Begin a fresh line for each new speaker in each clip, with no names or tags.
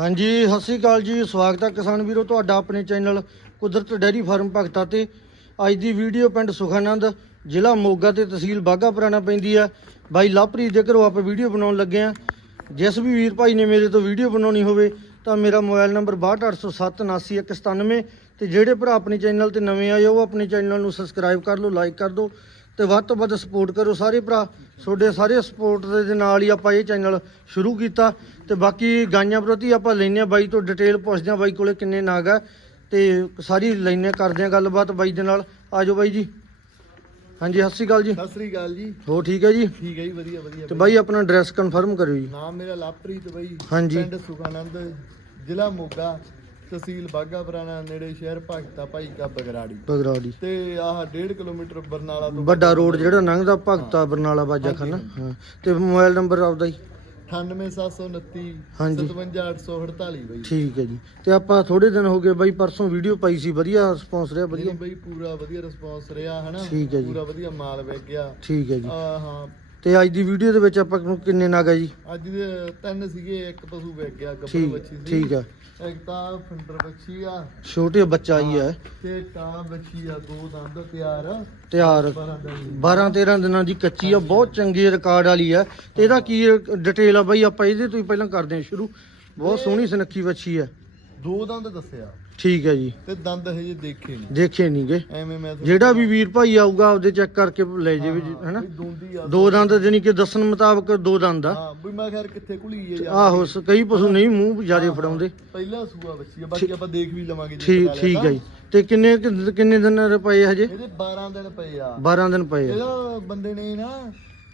ਹਾਂਜੀ, ਸਤਿ ਸ੍ਰੀ ਅਕਾਲ ਜੀ। ਸਵਾਗਤ ਹੈ ਕਿਸਾਨ ਵੀਰੋ ਤੁਹਾਡਾ ਆਪਣੇ ਚੈਨਲ ਕੁਦਰਤ ਡੈਰੀ ਫਾਰਮ ਭਗਤਾ ਤੇ। ਅੱਜ ਦੀ ਵੀਡੀਓ ਪਿੰਡ ਸੁਖਾਨੰਦ, ਜ਼ਿਲ੍ਹਾ ਮੋਗਾ ਤੇ ਤਹਿਸੀਲ ਬਾਗਾ ਪੁਰਾਣਾ ਪੈਂਦੀ ਹੈ ਬਾਈ ਲਵਪ੍ਰੀਤ ਦੇ ਘਰੋਂ ਆਪਾਂ ਵੀਡੀਓ ਬਣਾਉਣ ਲੱਗੇ ਆ। ਜਿਸ ਵੀ ਵੀਰ ਭਾਈ ਨੇ ਮੇਰੇ ਤੋਂ ਵੀਡੀਓ ਬਣਾਉਣੀ ਹੋਵੇ, ਤਾਂ ਮੇਰਾ ਮੋਬਾਈਲ ਨੰਬਰ 6280799197 ਤੇ ਜਿਹੜੇ ਭਰਾ ਆਪਣੇ ਚੈਨਲ ਤੇ ਨਵੇਂ ਆਏ ਉਹ ਆਪਣੇ ਚੈਨਲ ਨੂੰ ਸਬਸਕ੍ਰਾਈਬ ਕਰ ਲਓ, ਲਾਈਕ ਕਰ ਦਿਓ। ਤੇ ਵੱਧ ਤੋਂ ਵੱਧ ਸਪੋਰਟ ਕਰੋ ਸਾਰੇ ਭਰਾ। ਤੁਹਾਡੇ ਸਾਰੇ ਸਪੋਰਟ ਦੇ ਨਾਲ ਹੀ ਆਪਾਂ ਇਹ ਚੈਨਲ ਸ਼ੁਰੂ ਕੀਤਾ। ਤੇ ਬਾਕੀ ਗਾਈਆਂ ਪ੍ਰਤੀ ਆਪਾਂ ਲੈਨੇ ਬਾਈ ਤੋਂ ਡਿਟੇਲ ਪੁੱਛਦੇ ਆ ਬਾਈ ਕੋਲੇ ਕਿੰਨੇ ਨਾਗ ਆ। ਤੇ ਸਾਰੀ ਲੈਨੇ ਕਰਦੇ ਆ ਗੱਲਬਾਤ ਬਾਈ ਦੇ ਨਾਲ। ਆਜੋ ਬਾਈ ਜੀ। ਹਾਂਜੀ ਸਤਿ ਸ਼੍ਰੀ ਅਕਾਲ ਜੀ।
ਸਤਿ ਸ੍ਰੀ ਅਕਾਲ ਜੀ।
ਹੋ ਠੀਕ ਹੈ ਜੀ?
ਠੀਕ ਹੈ ਜੀ ਵਧੀਆ ਵਧੀਆ।
ਤੇ ਬਾਈ ਆਪਣਾ ਐਡਰੈਸ ਕਨਫਰਮ ਕਰਿਓ ਜੀ।
ਨਾਮ ਮੇਰਾ ਲਵਪ੍ਰੀਤ ਬਈ।
ਹਾਂਜੀ।
ਪਿੰਡ ਸੁਖਾਨੰਦ ਜ਼ਿਲ੍ਹਾ ਮੋਗਾ। ਤਹਿਸੀਲ ਬਾਗਾ ਪੁਰਾਣਾ ਨੇੜੇ ਸ਼ਹਿਰ ਭਗਤਾ ਭਾਈ ਕਾ ਬਗਰਾੜੀ।
ਬਗਰਾੜੀ।
ਤੇ ਆਹ 1.5 ਕਿਲੋਮੀਟਰ ਬਰਨਾਲਾ ਤੋਂ
ਵੱਡਾ ਰੋਡ ਜਿਹੜਾ ਲੰਘਦਾ ਭਗਤਾ ਬਰਨਾਲਾ ਬਾਜਾ ਖਾਨਾ। ਹਾਂ। ਤੇ ਮੋਬਾਈਲ ਨੰਬਰ ਆਪਦਾ ਜੀ
98729
ਹਾਂਜੀ।
57848 ਬਈ।
ਠੀਕ ਹੈ ਜੀ। ਤੇ ਆਪਾਂ ਥੋੜੇ ਦਿਨ ਹੋ ਗਏ ਬਾਈ ਪਰਸੋਂ ਵੀਡੀਓ ਪਾਈ ਸੀ ਵਧੀਆ ਰਿਸਪੌਂਸ ਰਿਹਾ ਵਧੀਆ।
ਬਈ ਪੂਰਾ ਵਧੀਆ ਰਿਸਪੌਂਸ ਰਿਹਾ ਹਨਾ। ਪੂਰਾ ਵਧੀਆ ਮਾਲ ਵਿਕ ਗਿਆ।
ਠੀਕ ਹੈ ਜੀ।
ਹਾਂ।
ਤੇ ਅੱਜ ਦੀ ਵੀਡੀਓ ਦੇ ਵਿੱਚ ਆਪਾਂ ਨੂੰ ਕਿੰਨੇ ਨਗ ਆ ਜੀ?
ਅੱਜ ਦੇ ਤਿੰਨ ਸੀਗੇ ਇੱਕ ਪਸ਼ੂ ਵਿਕ ਗਿਆ
ਠੀਕ
ਬੱਚੀ ਸੀ।
ਠੀਕ ਆ।
ਇੱਕ ਤਾਂ ਫਿੰਡਰ ਬੱਚੀ ਆ।
ਛੋਟੇ ਬੱਚਾ ਹੀ ਹੈ
ਤੇ ਕਾਂ ਬੱਚੀ ਆ ਦੋ ਦੰਦ ਤਿਆਰ। ਆ
ਤਿਆਰ।
12 ਦਿਨ
12 13 ਦਿਨਾਂ ਦੀ ਕੱਚੀ ਆ ਬਹੁਤ ਚੰਗੇ ਰਿਕਾਰਡ ਵਾਲੀ ਆ। ਤੇ ਇਹਦਾ ਕੀ ਡਿਟੇਲ ਆ ਬਾਈ? ਆਪਾਂ ਇਹਦੇ ਤੋਂ ਹੀ ਪਹਿਲਾਂ ਕਰਦੇ ਹਾਂ ਸ਼ੁਰੂ। ਬਹੁਤ ਸੋਹਣੀ ਸੁਨੱਖੀ ਬੱਚੀ ਆ।
ਦੋ ਦੰਦ ਦੱਸਿਆ।
ਠੀਕ ਹੈ ਜੀ।
ਤੇ ਦੰਦ ਹਜੇ ਦੇਖੇ ਨਹੀਂ
ਦੇਖੇ ਨਹੀਂਗੇ
ਐਵੇਂ ਮੈਂ ਤੁਹਾਨੂੰ-
ਜਿਹੜਾ ਵੀ ਵੀਰ ਭਾਈ ਆਊਗਾ ਆਪਦੇ ਚੈੱਕ ਕਰਕੇ ਲੈ ਜੀ,
ਹਾਂ,
ਹੈਨਾ?
ਵੀ ਦੋਂਦੀ ਆ।
ਦੋ ਦੰਦ ਜਾਨੀ ਕਿ ਦੱਸਣ ਮੁਤਾਬਕ ਦੋ ਦੰਦ ਆ।
ਹਾਂ ਵੀ ਮੈਂ ਖੈਰ ਕਿੱਥੇ ਘੁਲੀ ਹੈ ਯਾਰ।
ਆਹੋ ਸ- ਕਈ ਪਸ਼ੂ ਨਹੀਂ ਮੂੰਹ ਜਿਆਦੇ ਫੜਾਉਂਦੇ।
ਪਹਿਲਾ ਸੂਆ ਬੱਚੀ ਆ ਬਾਕੀ ਆਪਾਂ ਦੇਖ ਵੀ ਲਵਾਂਗੇ ਜੇ
ਠੀਕ
ਪਤਾ
ਠੀਕ
ਲੱਗਾ।
ਹੈ ਜੀ। ਤੇ ਕਿੰਨੇ ਕੁ- ਕਿੰਨੇ ਦਿਨ ਰੁਪਏ ਹਜੇ?
ਇਹਦੇ 12 ਦਿਨ ਪਏ ਆ।
12 ਦਿਨ ਪਏ ਆ।
ਇਹਦਾ ਬੰਦੇ ਨੇ ਨਾ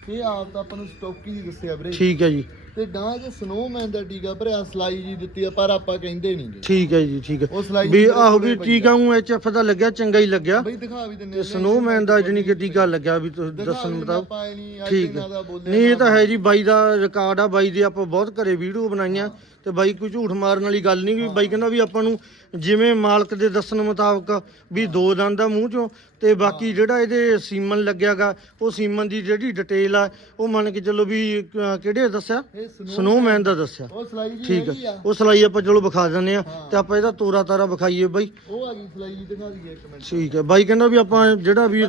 ਇਹ ਆਪ ਤਾਂ ਆਪਾਂ ਨੂੰ ਸਟੋਕੀ ਦੀ ਦੱਸਿਆ ਵੀਰੇ।
ਠੀਕ ਹੈ ਜੀ।
ਤੇ ਗਾਂ ਸਨੋਮੈਨ ਦਾ ਟੀਕਾ ਭਰਿਆ ਸਲਾਈ ਜੀ ਦਿੱਤੀ ਆ ਪਰ ਆਪਾਂ ਕਹਿੰਦੇ ਨਹੀਂਗੇ
ਠੀਕ ਹੈ ਜੀ ਠੀਕ ਹੈ।
ਸਲਾਈ
ਵੀ
ਜੀ
ਆਹੋ ਵੀ
ਪਈ ਆ।
ਟੀਕਾ ਨੂੰ ਐਚਐਫ ਦਾ ਲੱਗਿਆ ਚੰਗਾ ਹੀ ਲੱਗਿਆ।
ਬਈ ਦਿਖਾ ਵੀ ਦਿੰਨੇ
ਤੇ ਸਨੋਮੈਨ ਦਾ ਜਾਨੀ ਕਿ ਟੀਕਾ ਲੱਗਿਆ ਵੀ ਤੁਸੀਂ ਦੱਸਣ ਮੁਤਾਬਕ। ਠੀਕ ਹੈ। ਨਹੀਂ ਇਹ ਤਾਂ ਹੈ ਜੀ ਬਾਈ ਦਾ ਰਿਕਾਰਡ ਆ ਬਾਈ ਦੇ ਆਪਾਂ ਬਹੁਤ ਘਰੇ ਵੀਡੀਓ ਬਣਾਈਆਂ। ਤੇ ਬਾਈ ਕੋਈ ਝੂਠ ਮਾਰਨ ਵਾਲੀ ਗੱਲ ਨਹੀਂ ਵੀ ਬਾਈ ਕਹਿੰਦਾ ਵੀ ਆਪਾਂ ਨੂੰ ਜਿਵੇਂ ਮਾਲਕ ਦੇ ਦੱਸਣ ਮੁਤਾਬਕ ਵੀ ਦੋ ਦੰਦ ਆ ਮੂੰਹ ਚੋਂ ਤੇ ਬਾਕੀ ਜਿਹੜਾ ਇਹਦੇ ਸੀਮਨ ਲੱਗਿਆਗਾ ਉਹ ਸੀਮਨ ਦੀ ਜਿਹੜੀ ਡਿਟੇਲ ਆ ਉਹ ਮੰਨ ਕੇ ਚੱਲੋ ਵੀ ਅਹ, ਕਿਹੜੇ ਦੱਸਿਆ?
ਇਹ ਸਨੋ
ਸਨੋਮੈਨ ਦਾ ਦੱਸਿਆ।
ਉਹ ਸਲਾਈ ਜੀ
ਠੀਕ
ਹੈਗੀ
ਆ।
ਆ
ਉਹ ਸਲਾਈ ਆਪਾਂ ਚਲੋ ਵਿਖਾ ਦਿੰਦੇ ਆ। ਤੇ ਆਪਾਂ ਇਹਦਾ ਤੋਰਾ ਤਾਰਾ ਵਿਖਾਈਏ ਬਾਈ।
ਉਹ ਆ ਗਈ ਸਲਾਈ ਜੀ ਦਿਖਾ ਦਈਏ ਇੱਕ ਮਿੰਟ।
ਠੀਕ ਹੈ ਬਾਈ ਕਹਿੰਦਾ ਵੀ ਆਪਾਂ ਜਿਹੜਾ ਵੀ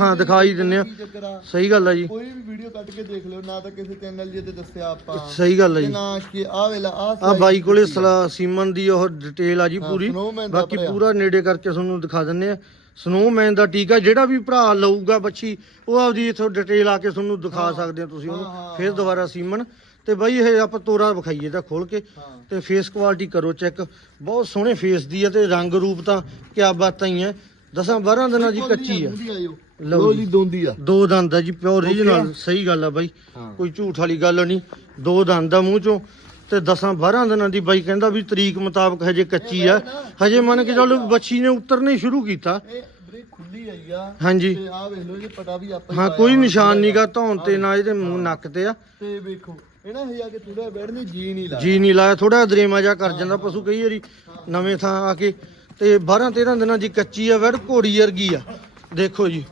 ਹਾਂ ਦਿਖਾਈ ਦਿੰਨੇ ਆ।
ਕੀ ਚੱਕਰ ਆ?
ਸਹੀ ਗੱਲ ਆ ਜੀ।
ਕੋਈ ਵੀ ਵੀਡੀਓ ਕੱਢ ਕੇ ਦੇਖ ਲਿਓ ਨਾ ਤਾਂ ਕਿਸੇ ਚੈਨਲ ਜੇ ਤੇ ਦੱਸਿਆ ਆਪਾਂ।
ਸਹੀ ਗੱਲ ਆ
ਤੇ
ਜੀ
ਨਾ ਕਿ ਆ ਵੇਲਾ ਆ
ਆ ਬਾਈ ਕੋਲੇ ਸਲਾ ਸੀਮਨ ਦੀ ਉਹ ਡਿਟੇਲ ਆ ਜੀ
ਹਾਂ,
ਪੂਰੀ।
snowman ਦਾ
ਬਾਕੀ
ਭਰਿਆ।
ਪੂਰਾ ਨੇੜੇ ਕਰਕੇ ਤੁਹਾਨੂੰ ਦਿਖਾ ਦਿੰਨੇ ਆ। ਸਨੋਮੈਨ ਦਾ ਟੀਕਾ ਜਿਹੜਾ ਵੀ ਭਰਾ ਲਊਗਾ ਬੱਚੀ ਉਹ ਆਪਦੀ ਇਥੋਂ ਡਿਟੇਲ ਆ ਕੇ ਤੁਹਾਨੂੰ ਦਿਖਾ ਸਕਦੇ ਹੋ ਤੁਸੀਂ
ਹਾਂ,
ਉਹਨੂੰ।
ਹਾਂ,
ਫਿਰ ਦੁਬਾਰਾ ਸੀਮਨ। ਤੇ ਬਾਈ ਇਹ ਆਪਾਂ ਤੋਰਾ ਵਿਖਾਈਏ ਤਾਂ ਖੋਲ ਕੇ
ਹਾਂ।
ਤੇ ਫੇਸ ਕੁਆਲਿਟੀ ਕਰੋ ਚੈੱਕ ਬਹੁਤ ਸੋਹਣੇ ਫੇਸ ਦੀ ਆ ਤੇ ਰੰਗ ਰੂਪ ਤਾਂ ਕਿਆ ਬਾਤਾਂ ਹੀ ਐ ਦਸਾਂ 12 ਦਿਨਾਂ ਦੀ ਕੱਚੀ ਆ ਲਓ
ਲੋ
ਜੀ।
ਦੋਂਦੀ ਆ।
ਦੋ ਦੰਦ ਆ ਜੀ ਪਿਓਰ ਰੀਜਨਲ? ਸਹੀ ਗੱਲ ਆ ਬਾਈ।
ਹਾਂ।
ਕੋਈ ਝੂਠ ਵਾਲੀ ਗੱਲ ਨਹੀਂ। ਦੋ ਦੰਦ ਆ ਮੂੰਹ ਚੋਂ ਤੇ 10 12 ਦਿਨਾਂ ਦੀ ਬਾਈ ਕਹਿੰਦਾ ਵੀ ਤਰੀਕ ਮੁਤਾਬਕ ਹਜੇ ਕੱਚੀ ਆ। ਹਜੇ ਮੰਨ ਕੇ ਚੱਲੋ ਬੱਚੀ ਨੇ ਉਤਰਨੇ ਸ਼ੁਰੂ ਕੀਤਾ।
ਇਹ ਵੀਰੇ ਖੁੱਲੀ ਆਈ ਆ।
ਹਾਂਜੀ।
ਤੇ ਆ ਵੇਖ ਲਓ ਇਹ ਪਟਾ ਵੀ ਆਪਾਂ ਹੀ
ਹਾਂ ਕੋਈ। ਨਿਸ਼ਾਨ ਨਹੀਂਗਾ ਧੌਣ ਤੇ ਨਾ ਇਹਦੇ ਮੂੰਹ ਨੱਕ ਤੇ ਆ।
ਤੇ ਵੇਖੋ। ਇਹ ਹਜਾ ਕੇ ਥੋੜਾ ਬੈਠਨੇ ਜੀ ਨਹੀਂ ਲਾਇਆ।
ਜੀ ਨਹੀਂ ਲਾਇਆ ਥੋੜਾ ਦਰੇਮਾ ਜਾ ਕਰ ਜਾਂਦਾ। ਪਸ਼ੂ ਕਈ ਵਾਰੀ ਨਵੇਂ ਥਾਂ ਆ ਕੇ ਤੇ 12 13 ਦਿਨਾਂ ਦੀ ਕੱਚੀ ਆ ਵੈੜ ਘੋੜੀ ਵਰਗੀ ਆ। ਦੇਖੋ ਜੀ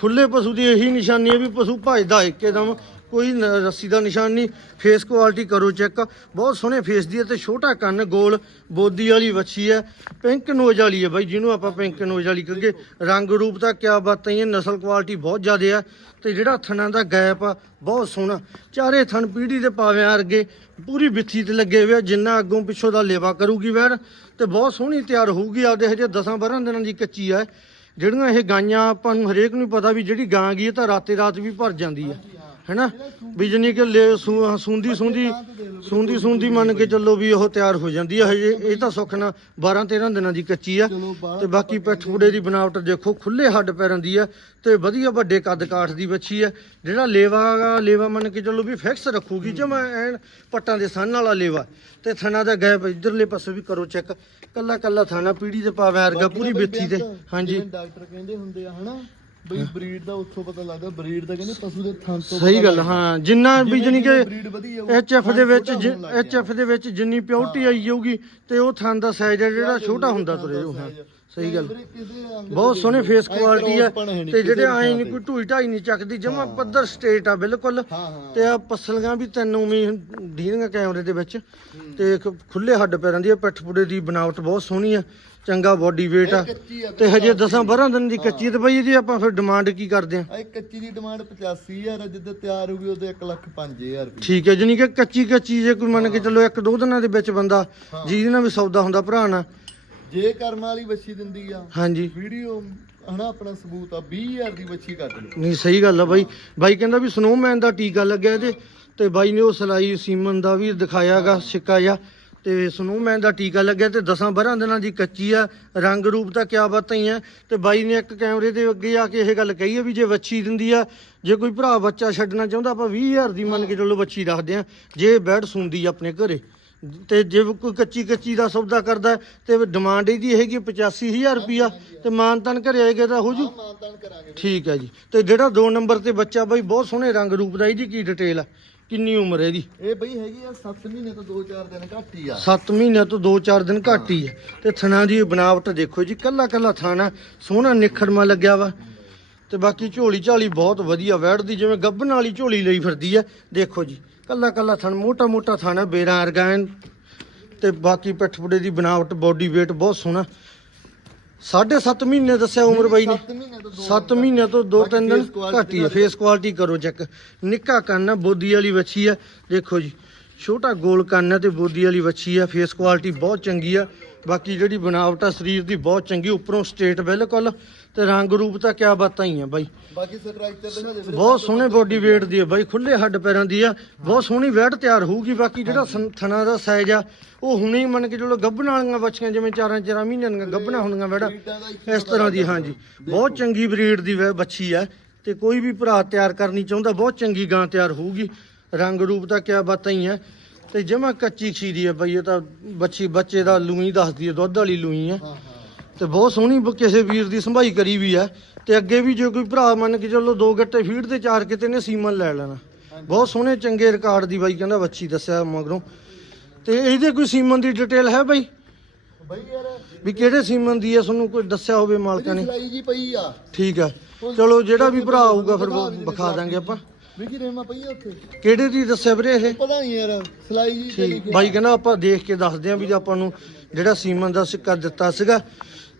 ਖੁੱਲੇ ਪਸ਼ੂ ਦੀ ਇਹੀ ਨਿਸ਼ਾਨੀ ਹੈ ਵੀ ਪਸ਼ੂ ਭਜਦਾ ਇੱਕਦਮ। ਕੋਈ ਨ- ਰੱਸੀ ਦਾ ਨਿਸ਼ਾਨ ਨਹੀਂ। ਫੇਸ ਕੁਆਲਿਟੀ ਕਰੋ ਚੈੱਕ ਬਹੁਤ ਸੋਹਣੇ ਫੇਸ ਦੀ ਹੈ ਤੇ ਛੋਟਾ ਕੰਨ, ਗੋਲ ਬੋਦੀ ਵਾਲੀ ਵੱਛੀ ਹੈ। ਪਿੰਕ ਨੋਜ਼ ਵਾਲੀ ਹੈ ਬਾਈ, ਜਿਹਨੂੰ ਆਪਾਂ ਪਿੰਕ ਨੋਜ਼ ਵਾਲੀ ਕਹਾਂਗੇ ਰੰਗ ਰੂਪ ਤਾਂ ਕਿਆ ਬਾਤਾਂ ਹੀ ਹੈ ਨਸਲ ਕੁਆਲਿਟੀ ਬਹੁਤ ਜ਼ਿਆਦਾ ਆ ਤੇ ਜਿਹੜਾ ਥਣਾਂ ਦਾ ਗੈਪ ਆ, ਬਹੁਤ ਸੋਹਣਾ। ਚਾਰੇ ਥਣ ਪੀੜੀ ਦੇ ਪਾਵਿਆਂ ਅਰਗੇ ਪੂਰੀ ਬਿੱਥੀ ਤੇ ਲੱਗੇ ਹੋਏ ਆ, ਜਿੰਨਾ ਅੱਗੋਂ ਪਿੱਛੋਂ ਦਾ ਲੇਵਾ ਕਰੂਗੀ ਵੈੜ। ਤੇ ਬਹੁਤ ਸੋਹਣੀ ਤਿਆਰ ਹੋਊਗੀ ਆਪਦੇ ਹਜੇ 10 12 ਦਿਨਾਂ ਦੀ ਕੱਚੀ ਆ। ਜਿਹੜੀਆਂ ਇਹ ਗਾਈਆਂ, ਆਪਾਂ ਨੂੰ ਹਰੇਕ ਨੂੰ ਪਤਾ ਵੀ ਜਿਹੜੀ ਗਾਂ ਗਈ ਤਾਂ ਰਾਤੇ ਰਾਤ ਵੀ ਭਰ ਜਾਂਦੀ ਆ ਹੈਨਾ? ਵੀ ਜਾਣੀ ਕਿ ਲੈ ਸੂ- ਸੂੰਦੀ ਸੂੰਦੀ ਸੂੰਦੀ ਸੂੰਦੀ ਮੰਨ ਕੇ ਚੱਲੋ ਵੀ ਉਹ ਤਿਆਰ ਹੋ ਜਾਂਦੀ ਆ। ਹਜੇ ਇਹ ਤਾਂ ਸੁੱਖ ਨਾਲ 12 13 ਦਿਨਾਂ ਦੀ ਕੱਚੀ ਆ।
ਚਲੋ ਬਾਹਰ
ਤੇ ਬਾਕੀ ਪਿੱਠ ਪੁੜੇ ਦੀ ਬਣਾਵਟ ਦੇਖੋ ਖੁੱਲੇ ਹੱਡ ਪੈਰਾਂ ਦੀ ਆ ਤੇ ਵਧੀਆ ਵੱਡੇ ਕੱਦ ਕਾਠ ਦੀ ਬੱਚੀ ਆ। ਜਿਹੜਾ ਲੇਵਾ ਗਾ ਲੇਵਾ ਮੰਨ ਕੇ ਚੱਲੋ ਵੀ ਫਿਕਸ ਰੱਖੂਗੀ ਜਮਾ ਐਨ ਪੱਟਾਂ ਦੇ ਸੰਨ ਵਾਲਾ ਲੇਵਾ। ਤੇ ਥਣਾ ਦਾ ਗੈਪ ਇਧਰਲੇ ਪਾਸੇ ਵੀ ਕਰੋ ਚੈੱਕ ਕੱਲਾ ਕੱਲਾ ਥਾਣਾ ਪੀੜੀ ਤੇ ਪਾਵਿਆ ਵਰਗਾ ਪੂਰੀ ਬਿੱਥੀ ਤੇ। ਹਾਂਜੀ।
ਡਾਕਟਰ ਕਹਿੰਦੇ ਹੁੰਦੇ ਆ ਹਨਾ? ਬਈ ਬਰੀਡ ਦਾ ਉੱਥੋਂ ਪਤਾ ਲੱਗਦਾ ਬਰੀਡ ਦਾ ਕਹਿੰਦੇ ਪਸ਼ੂ ਦੇ ਥਣ ਤੋਂ
ਸਹੀ ਗੱਲ ਹਾਂ ਜਿੰਨਾ ਵੀ ਜਾਣੀ ਕਿ
ਬਰੀਡ ਵਧੀਆ
ਐਚ ਐਫ ਦੇ ਵਿੱਚ ਐਚ ਐਫ ਦੇ ਵਿੱਚ ਜਿੰਨੀ ਪਿਓਰਟੀ ਆਈ ਜਾਊਗੀ ਤੇ ਉਹ ਥਣ ਦਾ ਸਾਈਜ਼ ਹੈ ਜਿਹੜਾ ਛੋਟਾ ਹੁੰਦਾ ਤੁਰੇ ਉਹ ਹਾਂ ਸਹੀ ਗੱਲ।
ਵੀਰੇ ਕਿਸੇ ਅੰਗ
ਬਹੁਤ ਸੋਹਣੇ ਫੇਸ ਕੁਆਲਿਟੀ
ਹੈ ਨੀ
ਤੇ ਜਿਹੜੇ
ਥਾਂ
ਨਹੀਂ। ਕੋਈ ਢੂਈ ਢਾਈ ਨਹੀਂ ਚੱਕਦੀ ਜਮਾ ਪੱਧਰ ਸਟੇਟ ਆ ਬਿਲਕੁਲ।
ਹਾਂ
ਤੇ ਆ ਪਸਲੀਆਂ ਵੀ ਤੈਨੂੰ ਵੀ ਢੀਆਂ ਕੈਮਰੇ ਦੇ ਵਿੱਚ। ਤੇ ਖੁੱਲੇ ਹੱਡ ਪੈਰਾਂ ਦੀ ਆ ਪਿੱਠ ਪੁੜੇ ਦੀ ਬਣਾਵਟ ਬਹੁਤ ਸੋਹਣੀ ਆ। ਚੰਗਾ ਬਾਡੀ weight ਆ।
ਇਹ ਕੱਚੀ ਆ
ਤੇ ਹਜੇ 10 12 ਦਿਨ ਦੀ ਕੱਚੀ ਆ ਤੇ ਬਈ ਇਹਦੀ ਆਪਾਂ ਫਿਰ ਡਿਮਾਂਡ ਕੀ ਕਰਦੇ ਆ?
ਆ ਇਹ ਕੱਚੀ ਦੀ ਡਿਮਾਂਡ 85000 ਆ ਜਿੱਦਾਂ ਤਿਆਰ ਹੋ ਗਈ ਉਹਦੇ 1 ਲੱਖ 5000 ਰੁਪਏ।
ਠੀਕ ਹੈ ਜਾਨੀ ਕਿ ਕੱਚੀ ਕੱਚੀ ਜੇ ਕੋਈ ਮੰਨ ਕੇ ਚੱਲੋ ਇੱਕ ਦੋ ਦਿਨਾਂ ਦੇ ਵਿੱਚ ਬੰਦਾ ਜਿਹਦੇ ਨਾਲ ਵੀ ਸੌਦਾ ਹੁੰਦਾ ਭਰਾ ਨਾਲ
ਜੇ ਕਰਮ ਵਾਲੀ ਬੱਚੀ ਦਿੰਦੀ ਆ
ਹਾਂਜੀ।
ਵੀਡੀਓ ਹਨਾ ਆਪਣਾ ਸਬੂਤ ਆ 20000 ਦੀ ਬੱਚੀ ਕੱਢ ਲਓ।
ਨਹੀਂ ਸਹੀ ਗੱਲ ਆ ਬਾਈ। ਬਾਈ ਕਹਿੰਦਾ ਵੀ ਸਨੋਮੈਨ ਦਾ ਟੀਕਾ ਲੱਗਿਆ ਇਹਦੇ ਤੇ ਬਾਈ ਨੇ ਉਹ ਸਲਾਈ ਸੀਮਨ ਦਾ ਵੀ ਦਿਖਾਇਆਗਾ ਸਿੱਕਾ ਜਿਹਾ ਤੇ ਸਨੋਮੈਨ ਦਾ ਟੀਕਾ ਲੱਗਿਆ ਤੇ 10 12 ਦਿਨਾਂ ਦੀ ਕੱਚੀ ਆ ਰੰਗ ਰੂਪ ਤਾਂ ਕਿਆ ਬਾਤਾਂ ਹੀ ਆ। ਤੇ ਬਾਈ ਨੇ ਇੱਕ ਕੈਮਰੇ ਦੇ ਅੱਗੇ ਆ ਕੇ ਇਹ ਗੱਲ ਕਹੀ ਆ ਵੀ ਜੇ ਵੱਛੀ ਦਿੰਦੀ ਆ ਜੇ ਕੋਈ ਭਰਾ ਬੱਚਾ ਛੱਡਣਾ ਚਾਹੁੰਦਾ ਆਪਾਂ 20000 ਦੀ ਮੰਨ ਕੇ ਚੱਲੋ ਵੱਛੀ ਰੱਖਦੇ ਆ ਜੇ ਬੈਡ ਸੁੰਦੀ ਆਪਣੇ ਘਰੇ। ਤੇ ਜੇ ਕੋਈ ਕੱਚੀ ਕੱਚੀ ਦਾ ਸੌਦਾ ਕਰਦਾ ਹੈ, ਤੇ ਡਿਮਾਂਡ ਇਹਦੀ ਹੈਗੀ 85000 ਰੁਪਿਆ ਤੇ ਮਾਨਤਨ ਘਰੇ ਆਏਗਾ ਤਾਂ ਹੋ ਜੂ। ਠੀਕ ਹੈ ਜੀ। ਤੇ ਜਿਹੜਾ 2 ਨੰਬਰ ਤੇ ਬੱਚਾ ਬਾਈ ਬਹੁਤ ਸੋਹਣੇ ਰੰਗ ਰੂਪ ਦਾ ਇਹਦੀ ਕੀ ਡਿਟੇਲ ਆ? ਕਿੰਨੀ ਉਮਰ ਹੈ ਇਹਦੀ?
ਇਹ ਬਈ ਹੈਗੀ ਆ 7 ਮਹੀਨੇ ਤੋਂ 2-4 ਦਿਨ ਘੱਟ ਹੀ ਆ।
7 ਮਹੀਨਿਆਂ ਤੋਂ 2-4 ਦਿਨ ਘੱਟ ਹੀ ਹੈ। ਤੇ ਥਣਾ ਦੀ ਬਣਾਵਟ ਦੇਖੋ ਜੀ ਕੱਲਾ ਕੱਲਾ ਥਾਣਾ ਸੋਹਣਾ ਨਿਖੜਮਾ ਲੱਗਿਆ ਵਾ। ਤੇ ਬਾਕੀ ਝੋਲੀ ਝਾਲੀ ਬਹੁਤ ਵਧੀਆ ਵੈੜਦੀ ਜਿਵੇਂ ਗੱਬਨ ਵਾਲੀ ਝੋਲੀ ਲਈ ਫਿਰਦੀ ਹੈ ਦੇਖੋ ਜੀ ਕੱਲਾ ਕੱਲਾ ਥਣ ਮੋਟਾ ਮੋਟਾ ਥਾਣਾ ਬੇਰਾਂ ਅਰਗਾਨ ਤੇ ਬਾਕੀ ਪਿੱਠ ਪੁੜੇ ਦੀ ਬਣਾਵਟ ਬਾਡੀ weight ਬਹੁਤ ਸੋਹਣਾ। ਸਾਢੇ ਸੱਤ ਮਹੀਨੇ ਦੱਸਿਆ ਉਮਰ ਬਾਈ ਨੇ।
7 ਮਹੀਨੇ ਤੋਂ
7 ਮਹੀਨਿਆਂ ਤੋਂ 2-3
ਬਾਕੀ
ਦਿਨ ਘੱਟ ਹੀ ਹੈ ਫੇਸ ਕੁਆਲਿਟੀ ਕਰੋ ਚੈੱਕ ਨਿੱਕਾ ਕੰਨ ਬੋਦੀ ਵਾਲੀ ਵੱਛੀ ਆ। ਦੇਖੋ ਜੀ। ਛੋਟਾ ਗੋਲ ਕੰਨ ਆ ਤੇ ਬੋਦੀ ਵਾਲੀ ਵੱਛੀ ਆ ਫੇਸ ਕੁਆਲਿਟੀ ਬਹੁਤ ਚੰਗੀ ਆ। ਬਾਕੀ ਜਿਹੜੀ ਬਣਾਵਟ ਆ ਸਰੀਰ ਦੀ ਬਹੁਤ ਚੰਗੀ ਉੱਪਰੋਂ ਸਟੇਟ ਬਿਲਕੁਲ। ਤੇ ਰੰਗ ਰੂਪ ਤਾਂ ਕਿਆ ਬਾਤਾਂ ਹੀ ਆ ਬਾਈ।
ਬਾਕੀ ਸਟਰਕਚਰ ਦਿਖਾ ਦੇ
ਬਹੁਤ ਸੋਹਣੇ ਬੋਡੀ weight ਦੀ ਆ ਬਾਈ ਖੁੱਲੇ ਹੱਡ ਪੈਰਾਂ ਦੀ ਆ। ਬਹੁਤ ਸੋਹਣੀ ਵੈਟ ਤਿਆਰ ਹੋਊਗੀ ਬਾਕੀ ਜਿਹੜਾ ਥਣਾ ਦਾ ਸਾਈਜ਼ ਆ ਉਹ ਹੁਣੇ ਹੀ ਮੰਨ ਕੇ ਚਲੋ ਗੱਭਣ ਵਾਲੀਆਂ ਬੱਚੀਆਂ ਜਿਵੇਂ ਚਾਰਾਂ ਚਾਰਾਂ ਮਹੀਨਿਆਂ ਦੀਆਂ ਗੱਭਣਾ ਹੁੰਦੀਆਂ ਵੈੜਾ ਇਸ ਤਰ੍ਹਾਂ ਦੀ ਹਾਂਜੀ। ਬਹੁਤ ਚੰਗੀ ਬਰੀਡ ਦੀ ਵੈ- ਬੱਚੀ ਹੈ ਤੇ ਕੋਈ ਵੀ ਭਰਾ ਤਿਆਰ ਕਰਨੀ ਚਾਹੁੰਦਾ ਬਹੁਤ ਚੰਗੀ ਗਾਂ ਤਿਆਰ ਹੋਊਗੀ। ਰੰਗ ਰੂਪ ਦਾ ਕਿਆ ਬਾਤਾਂ ਹੀ ਹੈ ਤੇ ਜਮਾ ਕੱਚੀ ਖੀਰੀ ਹੈ ਬਈ ਇਹ ਤਾਂ ਬੱਚੀ ਬੱਚੇ ਦਾ ਲੂਈ ਦੱਸਦੀ ਹੈ ਦੁੱਧ ਵਾਲੀ ਲੂਈ ਹੈ ਤੇ ਬਹੁਤ ਸੋਹਣੀ ਕਿਸੇ ਵੀਰ ਦੀ ਸੰਭਾਈ ਕਰੀ ਵੀ ਹੈ ਤੇ ਅੱਗੇ ਵੀ ਜੇ ਕੋਈ ਭਰਾ ਮੰਨ ਕੇ ਚੱਲੋ ਦੋ ਗੱਟੇ ਫੀਡ ਤੇ ਚਾਰ ਕਿਤੇ ਨੇ ਸੀਮਨ ਲੈ ਲੈਣਾ। ਬਹੁਤ ਸੋਹਣੇ ਚੰਗੇ ਰਿਕਾਰਡ ਦੀ ਬਾਈ ਕਹਿੰਦਾ ਬੱਚੀ ਦੱਸਿਆ ਮਗਰੋਂ। ਤੇ ਇਹਦੇ ਕੋਈ ਸੀਮਨ ਦੀ ਡਿਟੇਲ ਹੈ ਬਾਈ?
ਬਈ ਯਾਰ
ਵੀ ਕਿਹੜੇ ਸੀਮਨ ਦੀ ਹੈ ਤੁਹਾਨੂੰ ਕੋਈ ਦੱਸਿਆ ਹੋਵੇ ਮਾਲਕਾਂ ਨੇ?
ਸਿਲਾਈ ਜੀ ਪਈ ਆ।
ਠੀਕ ਹੈ ਚਲੋ ਜਿਹੜਾ ਵੀ ਭਰਾ ਆਊਗਾ ਫਿਰ ਉਹ ਵਿਖਾ ਦਾਂਗੇ ਆਪਾਂ।
ਵਿਕੀ ਰੇਮਾ ਪਈ ਆ ਉੱਥੇ?
ਕਿਹੜੇ ਦੀ ਦੱਸਿਆ ਵੀਰੇ ਇਹ?
ਪਤਾ ਨਹੀਂ ਯਾਰ ਸਿਲਾਈ ਜੀ ਤੇ
ਠੀਕ।
ਲਿਖਿਆ
ਬਾਈ ਕਹਿੰਦਾ ਆਪਾਂ ਦੇਖ ਕੇ ਦੱਸਦੇ ਆਂ ਵੀ ਜੇ ਆਪਾਂ ਨੂੰ ਜਿਹੜਾ ਸੀਮਨ ਦਾ ਸਿੱਕਾ ਦਿੱਤਾ ਸੀਗਾ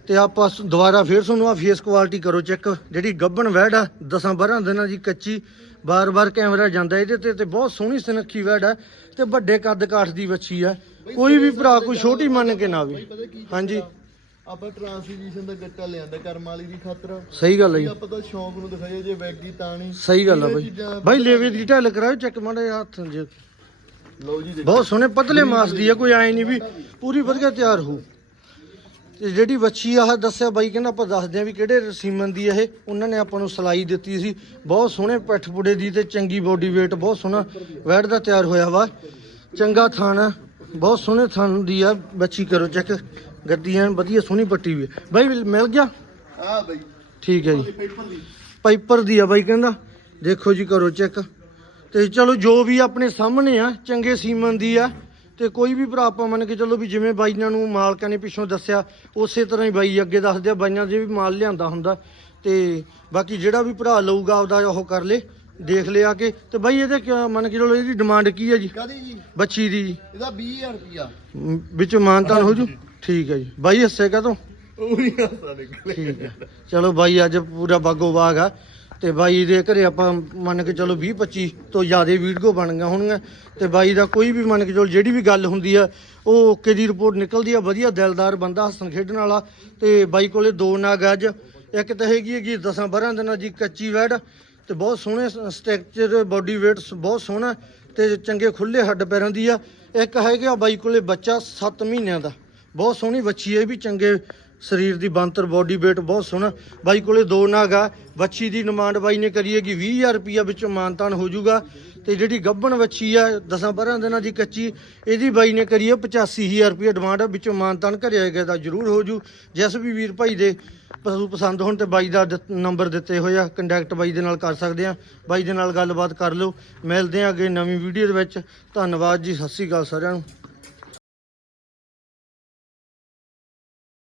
ਤੇ ਆਪਾਂ ਸ- ਦੁਬਾਰਾ ਫੇਰ ਤੁਹਾਨੂੰ ਆ ਫੇਸ ਕੁਆਲਿਟੀ ਕਰੋ ਚੈੱਕ ਜਿਹੜੀ ਗੱਬਣ ਵੈੜ ਆ 10 12 ਦਿਨਾਂ ਦੀ ਕੱਚੀ ਬਾਰ-ਬਾਰ ਕੈਮਰਾ ਜਾਂਦਾ ਇਹਦੇ ਤੇ ਤੇ ਬਹੁਤ ਸੋਹਣੀ ਸੁਨੱਖੀ ਵੈੜ ਆ ਤੇ ਵੱਡੇ ਕੱਦ ਕਾਠ ਦੀ ਵੱਛੀ ਆ। ਕੋਈ ਵੀ ਭਰਾ ਕੋਈ ਛੋਟੀ ਮੰਨ ਕੇ ਨਾ
ਕੀ
ਹਾਂਜੀ।
ਆਪਾਂ ਟ੍ਰਾਂਸਜੀਸ਼ਨ ਦਾ ਗੱਟਾ ਲਿਆਂਦਾ ਕਰਮ ਵਾਲੀ ਦੀ ਖਾਤਰ।
ਸਹੀ ਗੱਲ ਹੈ ਜੀ।
ਆਪਾਂ ਤਾਂ ਸ਼ੌਂਕ ਨੂੰ ਦਿਖਾਈਏ ਜੇ ਵੈਗੀ ਤਾਂ ਨਹੀਂ।
ਸਹੀ ਗੱਲ
ਇਹ
ਬਾਈ। ਲੇਵੇ ਦੀ ਢਿੱਲ ਕਰਾਓ ਚੈੱਕ ਮਾੜੇ ਹੱਥ ਜੇ।
ਲਓ ਜੀ
ਬਹੁਤ ਸੋਹਣੇ ਪਤਲੇ ਮਾਸ ਦੀ ਆ ਕੋਈ ਐ ਨਹੀਂ ਵੀ ਪੂਰੀ ਵਧੀਆ ਤਿਆਰ ਹੋ। ਤੇ ਜਿਹੜੀ ਵੱਛੀ ਆਹ ਦੱਸਿਆ ਬਾਈ ਕਹਿੰਦਾ ਆਪਾਂ ਦੱਸਦੇ ਆ ਵੀ ਕਿਹੜੇ ਸੀਮਨ ਦੀ ਇਹ। ਉਹਨਾਂ ਨੇ ਆਪਾਂ ਨੂੰ ਸਲਾਈ ਦਿੱਤੀ ਸੀ। ਬਹੁਤ ਸੋਹਣੇ ਪਿੱਠ ਪੁੜੇ ਦੀ ਤੇ ਚੰਗੀ ਬੋਡੀ weight ਬਹੁਤ ਸੋਹਣਾ ਵੈੜ ਦਾ ਤਿਆਰ ਹੋਇਆ ਵਾ। ਚੰਗਾ ਥਣ ਬਹੁਤ ਸੋਹਣੇ ਥਣ ਦੀ ਆ ਬੱਚੀ ਕਰੋ ਚੈੱਕ ਗੱਦੀ ਐਨ ਵਧੀਆ ਸੋਹਣੀ ਪੱਟੀ ਵੀ। ਬਾਈ ਮਿਲ ਗਿਆ?
ਆ ਬਈ।
ਠੀਕ ਹੈ ਜੀ।
ਪੇਪਰ ਦੀ।
ਪਾਈਪਰ ਦੀ ਆ ਬਾਈ ਕਹਿੰਦਾ। ਦੇਖੋ ਜੀ ਕਰੋ ਚੈੱਕ ਤੇ ਚਲੋ ਜੋ ਵੀ ਆਪਣੇ ਸਾਹਮਣੇ ਆ ਚੰਗੇ ਸੀਮਨ ਦੀ ਆ ਤੇ ਕੋਈ ਵੀ ਭਰਾ ਆਪਾਂ ਮੰਨ ਕੇ ਚੱਲੋ ਵੀ ਜਿਵੇਂ ਬਾਈਆਂ ਨੂੰ ਮਾਲਕਾਂ ਨੇ ਪਿੱਛੋਂ ਦੱਸਿਆ ਉਸੇ ਤਰ੍ਹਾਂ ਹੀ ਬਾਈ ਅੱਗੇ ਦੱਸਦੇ ਆ ਬਾਈਆਂ ਦੇ ਵੀ ਮਾਲ ਲਿਆਂਦਾ ਹੁੰਦਾ। ਤੇ ਬਾਕੀ ਜਿਹੜਾ ਵੀ ਭਰਾ ਲਊਗਾ ਆਪਦਾ ਉਹ ਕਰ ਲੇ। ਦੇਖ ਲਿਆ ਕੇ ਤੇ ਬਾਈ ਇਹਦੇ ਕਿਆ ਮੰਨ ਕੇ ਚੱਲੋ ਇਹਦੀ ਡਿਮਾਂਡ ਕੀ ਹੈ ਜੀ?
ਕਾਦੀ ਜੀ?
ਬੱਚੀ ਦੀ ਜੀ।
ਇਹਦਾ 20000 ਰੁਪਿਆ
ਮ, ਵਿੱਚੋਂ ਮਾਨਤਾਨ ਹੋ ਜੂ? ਠੀਕ ਹੈ ਜੀ। ਬਾਈ ਹਿੱਸੇ ਕਾ ਤੋਂ
ਉਹੀ ਹਾਸਾ ਨਿਕਲੇ
ਠੀਕ ਹੈ। ਚਲੋ ਬਾਈ ਅੱਜ ਪੂਰਾ ਬਾਗੋ ਬਾਗ ਆ। ਤੇ ਬਾਈ ਦੇ ਘਰੇ ਆਪਾਂ ਮੰਨ ਕੇ ਚਲੋ 20 25 ਤੋਂ ਜ਼ਿਆਦਾ ਵੀਡੀਓ ਬਣ ਗਈਆਂ ਹੋਣਗੀਆਂ। ਤੇ ਬਾਈ ਦਾ ਕੋਈ ਵੀ ਮੰਨ ਕੇ ਚਲੋ ਜਿਹੜੀ ਵੀ ਗੱਲ ਹੁੰਦੀ ਆ ਉਹ ਓਕੇ ਦੀ ਰਿਪੋਰਟ ਨਿਕਲਦੀ ਆ। ਵਧੀਆ ਦਿਲਦਾਰ ਬੰਦਾ ਹੱਸਣ ਖੇਡਣ ਵਾਲਾ। ਤੇ ਬਾਈ ਕੋਲੇ ਦੋ ਨਾਗ ਅੱਜ। ਇੱਕ ਤਾਂ ਹੈਗੀ ਹੈਗੀ 10 12 ਦਿਨਾਂ ਦੀ ਕੱਚੀ ਵੈੜ। ਤੇ ਬਹੁਤ ਸੋਹਣੇ ਸਟਰਕਚਰ ਬਾਡੀ weight ਬਹੁਤ ਸੋਹਣਾ ਤੇ ਚੰਗੇ ਖੁੱਲੇ ਹੱਡ ਪੈਰਾਂ ਦੀ ਆ। ਇੱਕ ਹੈਗਾ ਬਾਈ ਕੋਲੇ ਬੱਚਾ 7 ਮਹੀਨਿਆਂ ਦਾ। ਬਹੁਤ ਸੋਹਣੀ ਬੱਚੀ ਹੈ ਇਹ ਵੀ ਚੰਗੇ ਸਰੀਰ ਦੀ ਬਾਂਤਰ ਬਾਡੀ weight ਬਹੁਤ ਸੋਹਣਾ। ਬਾਈ ਕੋਲੇ ਦੋ ਨਾਗ ਆ ਬੱਚੀ ਦੀ ਡਿਮਾਂਡ ਬਾਈ ਨੇ ਕਰੀ ਹੈਗੀ 20000 ਰੁਪਿਆ ਵਿੱਚੋਂ ਮਾਨਤਾਨ ਹੋ ਜਾਊਗਾ ਤੇ ਜਿਹੜੀ ਗੱਭਣ ਵੱਛੀ ਆ 10 12 ਦਿਨਾਂ ਦੀ ਕੱਚੀ, ਇਹਦੀ ਬਾਈ ਨੇ ਕਰੀ ਹੈ 85000 ਰੁਪਿਆ ਡਿਮਾਂਡ ਆ, ਵਿੱਚੋਂ ਮਾਨਤਾਨ ਘਰੇ ਗਿਆ ਤਾਂ ਜ਼ਰੂਰ ਹੋ ਜੂ। ਜਿਸ ਵੀ ਵੀਰ ਭਾਈ ਦੇ ਪਸ਼ੂ ਪਸੰਦ ਹੋਣ ਤੇ ਬਾਈ ਦਾ ਦਿੱਤ- ਨੰਬਰ ਦਿੱਤੇ ਹੋਏ ਆ ਕੰਟੈਕਟ ਬਾਈ ਦੇ ਨਾਲ ਕਰ ਸਕਦੇ ਆ। ਬਾਈ ਦੇ ਨਾਲ ਗੱਲਬਾਤ ਕਰ ਲਓ। ਮਿਲਦੇ ਆ ਅੱਗੇ ਨਵੀਂ ਵੀਡੀਓ ਦੇ ਵਿੱਚ। ਧੰਨਵਾਦ ਜੀ, ਸਤਿ ਸ੍ਰੀ ਅਕਾਲ ਸਾਰਿਆਂ ਨੂੰ।